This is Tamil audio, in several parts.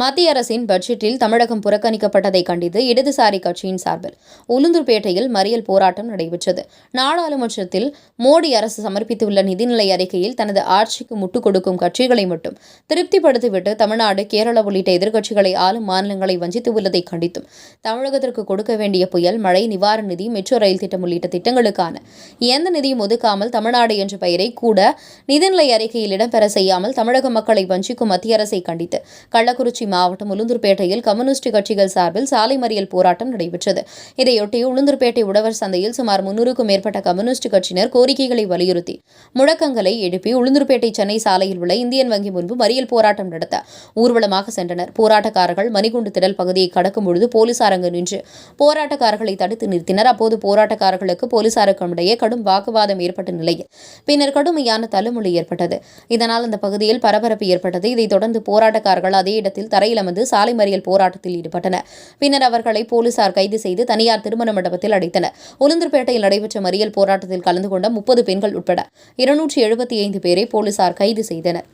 மத்திய அரசின் பட்ஜெட்டில் தமிழகம் புறக்கணிக்கப்பட்டதை கண்டித்து இடதுசாரி கட்சியின் சார்பில் உளுந்தூர்பேட்டையில் மறியல் போராட்டம் நடைபெற்றது. நாடாளுமன்றத்தில் மோடி அரசு சமர்ப்பித்துள்ள நிதிநிலை அறிக்கையில் தனது ஆட்சிக்கு முட்டுக் கொடுக்கும் கட்சிகளை மட்டும் திருப்திப்படுத்திவிட்டு தமிழ்நாடு, கேரளா உள்ளிட்ட எதிர்க்கட்சிகளை ஆளும் மாநிலங்களை வஞ்சித்துள்ளதை கண்டித்தும், தமிழகத்திற்கு கொடுக்க வேண்டிய புயல், மழை நிவாரண நிதி, மெட்ரோ ரயில் திட்டம் உள்ளிட்ட திட்டங்களுக்கான எந்த நிதியும் ஒதுக்காமல் தமிழ்நாடு என்ற பெயரை கூட நிதிநிலை அறிக்கையில் இடம்பெற செய்யாமல் தமிழக மக்களை வஞ்சிக்கும் மத்திய அரசை கண்டித்து கள்ளக்குறிச்சி மாவட்டம் உளுந்தூர்பேட்டையில் கம்யூனிஸ்ட் கட்சிகள் சார்பில் சாலை மறியல் போராட்டம் நடைபெற்றது. இதையொட்டி உளுந்தூர்பேட்டை உழவர் சந்தையில் சுமார் 300க்கும் மேற்பட்ட கம்யூனிஸ்ட் கட்சியினர் கோரிக்கைகளை வலியுறுத்தி முழக்கங்களை எழுப்பி உளுந்தூர்பேட்டை சென்னை சாலையில் உள்ள இந்தியன் வங்கி முன்பு மறியல் போராட்டம் நடத்த ஊர்வலமாக சென்றனர். போராட்டக்காரர்கள் மணிகுண்டு திடல் பகுதியை கடக்கும் பொழுது போலீசார் அங்கு நின்று போராட்டக்காரர்களை தடுத்து நிறுத்தினர். அப்போது போராட்டக்காரர்களுக்கு போலீசாருக்கும் இடையே கடும் வாக்குவாதம் ஏற்பட்ட நிலையில் பின்னர் கடுமையான தள்ளுமுள்ளி ஏற்பட்டது. இதனால் அந்த பகுதியில் பரபரப்பு ஏற்பட்டது. இதைத் தொடர்ந்து போராட்டக்காரர்கள் அதே இடத்தில் தரையில் அமர்ந்து சாலை மறியல் போராட்டத்தில் ஈடுபட்டனர். பின்னர் அவர்களை போலீசார் கைது செய்து தனியார் திருமண மண்டபத்தில் அடைத்தனர். உளுந்தூர்பேட்டையில் நடைபெற்ற மறியல் போராட்டத்தில் கலந்து கொண்ட 30 பெண்கள் உட்பட 275 பேரை போலீசார் கைது செய்தனர்.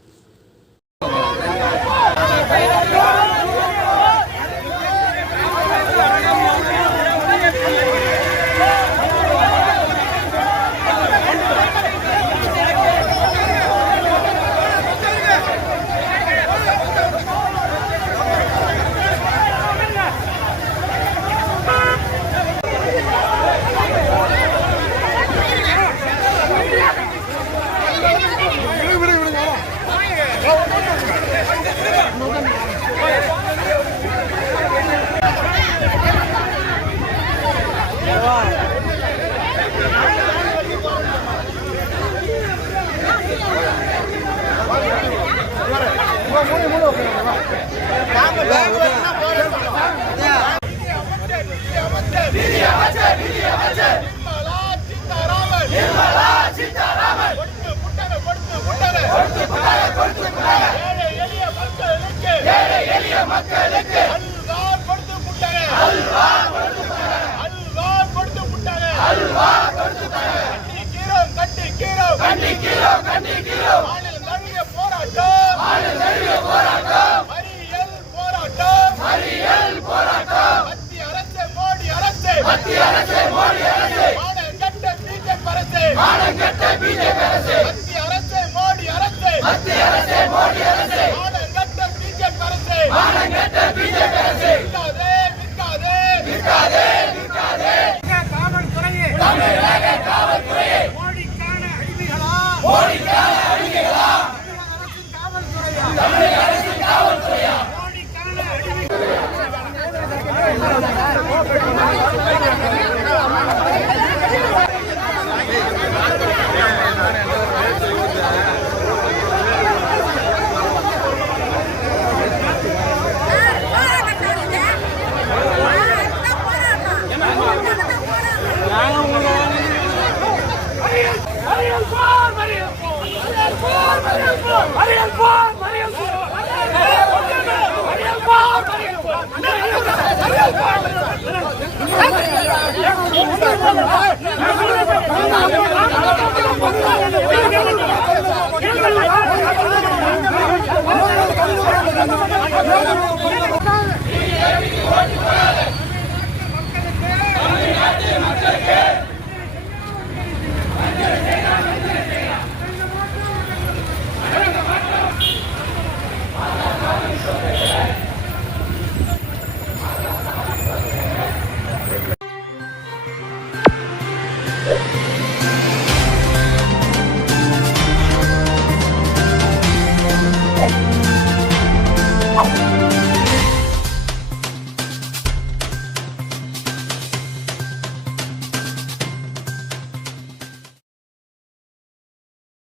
Come on.